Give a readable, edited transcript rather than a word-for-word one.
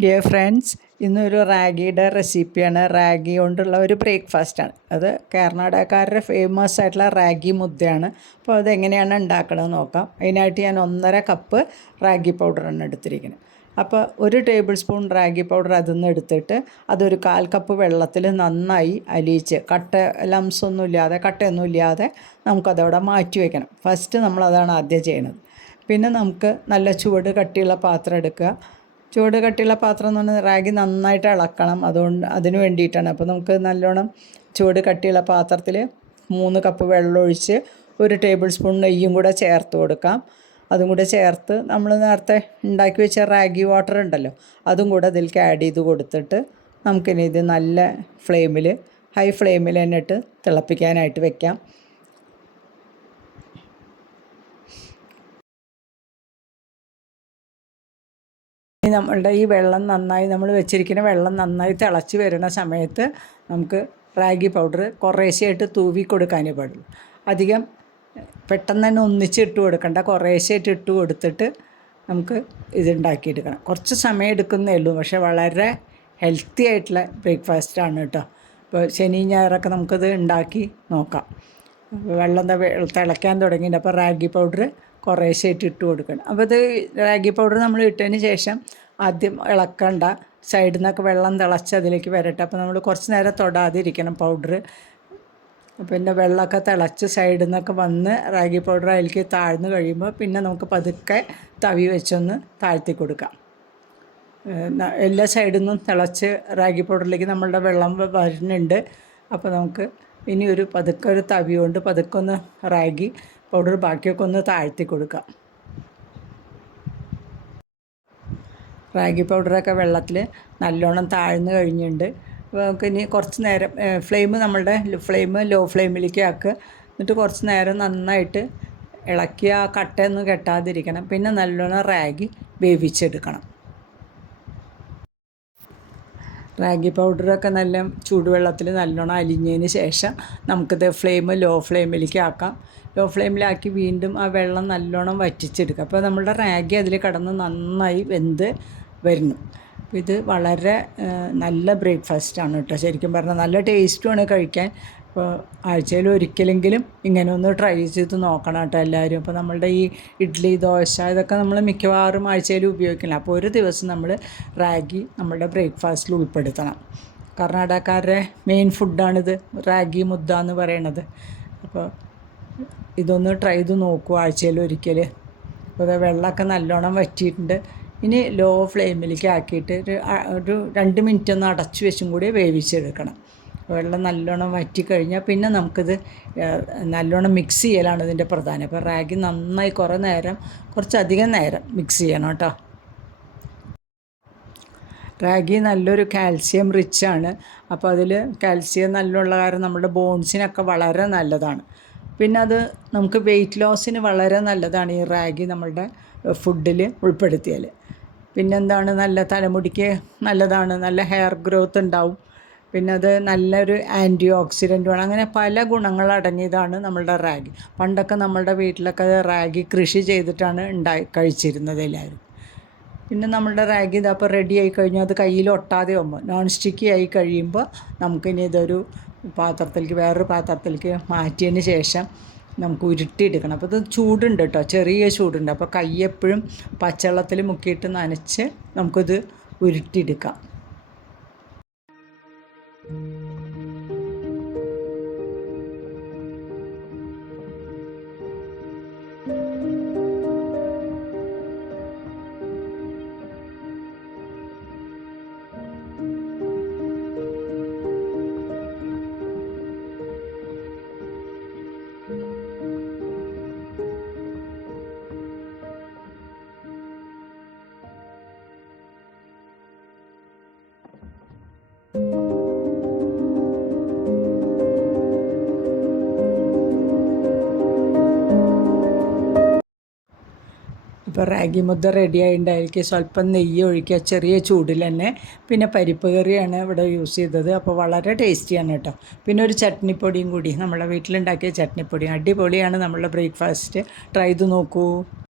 Dear friends, ഇന്നൊരു റാഗിയുടെ റെസിപ്പിയാണ്. റാഗി കൊണ്ടുള്ള ഒരു ബ്രേക്ക്ഫാസ്റ്റാണ്. അത് കർണാടകക്കാരുടെ ഫേമസ് ആയിട്ടുള്ള റാഗി മുദ്ദയാണ്. അപ്പോൾ അതെങ്ങനെയാണ് ഉണ്ടാക്കണമെന്ന് നോക്കാം. അതിനായിട്ട് ഞാൻ 1.5 കപ്പ് റാഗി പൗഡറാണ് എടുത്തിരിക്കുന്നത്. അപ്പോൾ 1 ടേബിൾ സ്പൂൺ റാഗി പൗഡർ അതിൽ നിന്ന് എടുത്തിട്ട് അതൊരു 1/4 കപ്പ് വെള്ളത്തിൽ നന്നായി അലിയിച്ച് ലംസൊന്നും ഇല്ലാതെ കട്ടയൊന്നും ഇല്ലാതെ നമുക്കതവിടെ മാറ്റി വയ്ക്കണം. ഫസ്റ്റ് നമ്മളതാണ് ആദ്യം ചെയ്യണത്. പിന്നെ നമുക്ക് നല്ല ചുവട് കട്ടിയുള്ള പാത്രം എടുക്കുക. ചൂട് കട്ടിയുള്ള പാത്രം എന്ന് പറഞ്ഞാൽ റാഗി നന്നായിട്ട് ഇളക്കണം. അതിന് വേണ്ടിയിട്ടാണ്. അപ്പോൾ നമുക്ക് നല്ലോണം ചൂട് കട്ടിയുള്ള പാത്രത്തിൽ 3 കപ്പ് വെള്ളം ഒഴിച്ച് 1 ടേബിൾ സ്പൂൺ നെയ്യും കൂടെ ചേർത്ത് കൊടുക്കാം. അതും കൂടെ ചേർത്ത് നമ്മൾ നേരത്തെ ഉണ്ടാക്കി വെച്ച റാഗി വാട്ടർ ഉണ്ടല്ലോ, അതും കൂടെ അതിലേക്ക് ആഡ് ചെയ്ത് കൊടുത്തിട്ട് നമുക്കിനി ഇത് നല്ല ഹൈ ഫ്ലെയിമിൽ തന്നെ ഇട്ട് തിളപ്പിക്കാനായിട്ട് വെക്കാം. നമ്മളുടെ ഈ വെള്ളം നമ്മൾ വെച്ചിരിക്കുന്ന വെള്ളം നന്നായി തിളച്ച് വരുന്ന സമയത്ത് നമുക്ക് റാഗി പൗഡർ കുറേശ്ശെയായിട്ട് തൂവി കൊടുക്കാനേ പാടുള്ളൂ. അധികം പെട്ടെന്ന് തന്നെ ഒന്നിച്ചിട്ട് കൊടുക്കണ്ട. കുറേശ്ശെയായിട്ട് ഇട്ട് കൊടുത്തിട്ട് നമുക്ക് ഇതുണ്ടാക്കിയെടുക്കണം. കുറച്ച് സമയം എടുക്കുന്നേ ഉള്ളൂ, പക്ഷേ വളരെ ഹെൽത്തി ആയിട്ടുള്ള ബ്രേക്ക്ഫാസ്റ്റാണ് കേട്ടോ. ഇപ്പോൾ ശനി ഞായറൊക്കെ നമുക്കത് ഉണ്ടാക്കി നോക്കാം. വെള്ളം തിളയ്ക്കാൻ തുടങ്ങിയിട്ട് അപ്പോൾ റാഗി പൗഡർ കുറേശ്ശെയായിട്ട് ഇട്ട് കൊടുക്കണം. അപ്പോൾ ഇത് റാഗി പൗഡർ നമ്മൾ ഇട്ടതിന് ശേഷം ആദ്യം ഇളക്കണ്ട. സൈഡിൽ നിന്നൊക്കെ വെള്ളം തിളച്ച് അതിലേക്ക് വരട്ടെ. അപ്പോൾ നമ്മൾ കുറച്ച് നേരം തൊടാതിരിക്കണം പൗഡർ. പിന്നെ വെള്ളമൊക്കെ തിളച്ച് സൈഡിൽ നിന്നൊക്കെ വന്ന് റാഗി പൗഡർ അതിലേക്ക് താഴ്ന്നു കഴിയുമ്പോൾ പിന്നെ നമുക്ക് പതുക്കെ തവി വെച്ചൊന്ന് താഴ്ത്തി കൊടുക്കാം. എല്ലാ സൈഡിൽ നിന്നും തിളച്ച് റാഗി പൗഡറിലേക്ക് നമ്മളുടെ വെള്ളം വരുന്നുണ്ട്. അപ്പോൾ നമുക്ക് ഇനി പതുക്കെ ഒരു തവി കൊണ്ട് പതുക്കെ ഒന്ന് റാഗി പൗഡർ ബാക്കിയൊക്കെ ഒന്ന് താഴ്ത്തി കൊടുക്കാം. റാഗി പൗഡറൊക്കെ വെള്ളത്തിൽ നല്ലോണം താഴ്ന്നു കഴിഞ്ഞിട്ടുണ്ട്. അപ്പോൾ നമുക്ക് ഇനി കുറച്ച് നേരം നമ്മളുടെ ഫ്ലെയിം ലോ ഫ്ലെയിമിലേക്ക് ആക്കുക. എന്നിട്ട് കുറച്ച് നേരം നന്നായിട്ട് ഇളക്കി ആ കട്ടയൊന്നും കെട്ടാതിരിക്കണം. പിന്നെ നല്ലോണം റാഗി വേവിച്ചെടുക്കണം. റാഗി പൗഡറൊക്കെ നല്ല ചൂടുവെള്ളത്തിൽ നല്ലോണം അലിഞ്ഞതിന് ശേഷം നമുക്കിത് ലോ ഫ്ലെയിമിലേക്ക് ആക്കാം. ലോ ഫ്ലെയിമിലാക്കി വീണ്ടും ആ വെള്ളം നല്ലോണം വറ്റിച്ചെടുക്കുക. അപ്പോൾ നമ്മളുടെ റാഗി അതിൽ കിടന്ന് നന്നായി വെന്ത് വരുന്നു. അപ്പോൾ ഇത് വളരെ നല്ല ബ്രേക്ക്ഫാസ്റ്റാണ് കേട്ടോ. ശരിക്കും പറഞ്ഞാൽ നല്ല ടേസ്റ്റുമാണ് കഴിക്കാൻ. അപ്പോൾ ആഴ്ചയിൽ ഒരിക്കലെങ്കിലും ഇങ്ങനെ ഒന്ന് ട്രൈ ചെയ്ത് നോക്കണം കേട്ടോ എല്ലാവരും. അപ്പോൾ നമ്മളുടെ ഈ ഇഡ്ഡലി, ദോശ ഇതൊക്കെ നമ്മൾ മിക്കവാറും ആഴ്ചയിൽ ഉപയോഗിക്കില്ല. അപ്പോൾ ഒരു ദിവസം നമ്മൾ റാഗി നമ്മുടെ ബ്രേക്ക്ഫാസ്റ്റിൽ ഉൾപ്പെടുത്തണം. കർണാടകക്കാരുടെ മെയിൻ ഫുഡാണിത്, റാഗി മുദ്ദ എന്ന് പറയണത്. അപ്പോൾ ഇതൊന്ന് ട്രൈ ചെയ്ത് നോക്കൂ ആഴ്ചയിൽ ഒരിക്കൽ. അപ്പോൾ വെള്ളമൊക്കെ നല്ലോണം വറ്റിയിട്ടുണ്ട്. ഇനി ലോ ഫ്ലെയിമിലേക്ക് ആക്കിയിട്ട് ഒരു 2 മിനിറ്റ് ഒന്ന് അടച്ചു വെച്ചും കൂടി വേവിച്ചെടുക്കണം. വെള്ളം നല്ലോണം വറ്റിക്കഴിഞ്ഞാൽ പിന്നെ നമുക്കിത് നല്ലോണം മിക്സ് ചെയ്യലാണ് ഇതിൻ്റെ പ്രധാനം. അപ്പോൾ റാഗി നന്നായി കുറച്ചധികം നേരം മിക്സ് ചെയ്യണം കേട്ടോ. റാഗി നല്ലൊരു കാൽസ്യം റിച്ചാണ്. അപ്പോൾ അതിൽ കാൽസ്യം നല്ലുള്ള കാരണം നമ്മുടെ ബോൺസിനൊക്കെ വളരെ നല്ലതാണ്. പിന്നെ അത് നമുക്ക് വെയിറ്റ് ലോസിന് വളരെ നല്ലതാണ് ഈ റാഗി നമ്മളുടെ ഫുഡിൽ ഉൾപ്പെടുത്തിയാൽ. പിന്നെന്താണ്, നല്ല തലമുടിക്ക് നല്ലതാണ്, നല്ല ഹെയർ ഗ്രോത്ത് ഉണ്ടാവും. പിന്നെ അത് നല്ലൊരു ആൻറ്റി ഓക്സിഡൻറ്റുമാണ്. അങ്ങനെ പല ഗുണങ്ങളടങ്ങിയതാണ് നമ്മളുടെ റാഗി. പണ്ടൊക്കെ നമ്മളുടെ വീട്ടിലൊക്കെ റാഗി കൃഷി ചെയ്തിട്ടാണ് കഴിച്ചിരുന്നത് എല്ലാവരും. പിന്നെ നമ്മളുടെ റാഗി ഇതപ്പോൾ റെഡി ആയി കഴിഞ്ഞാൽ അത് കയ്യിൽ ഒട്ടാതെ ആകുമ്പോൾ നോൺ സ്റ്റിക്കി ആയി കഴിയുമ്പോൾ നമുക്കിനി ഇതൊരു വേറൊരു പാത്രത്തിലേക്ക് മാറ്റിയതിന് ശേഷം നമുക്ക് ഉരുട്ടിയെടുക്കണം. അപ്പോൾ ഇത് ചൂടുണ്ട് കേട്ടോ, ചെറിയ ചൂടുണ്ട്. അപ്പോൾ കൈ എപ്പോഴും പച്ചവെള്ളത്തിൽ മുക്കിയിട്ട് നനച്ച് നമുക്കിത് ഉരുട്ടിയെടുക്കാം. ഇപ്പോൾ റാഗി മുദ്ദ റെഡി ആയിട്ടുണ്ടായിരിക്കും. സ്വല്പം നെയ്യ് ഒഴിക്കുക ചെറിയ ചൂടിൽ തന്നെ. പിന്നെ പരിപ്പ് കറിയാണ് ഇവിടെ യൂസ് ചെയ്തത്. അപ്പോൾ വളരെ ടേസ്റ്റിയാണ് കേട്ടോ. പിന്നെ ഒരു ചട്നിപ്പൊടിയും കൂടി, നമ്മളെ വീട്ടിലുണ്ടാക്കിയ ചട്നിപ്പൊടി അടിപൊളിയാണ് നമ്മളുടെ ബ്രേക്ക്ഫാസ്റ്റ്. ട്രൈ ചെയ്ത് നോക്കൂ.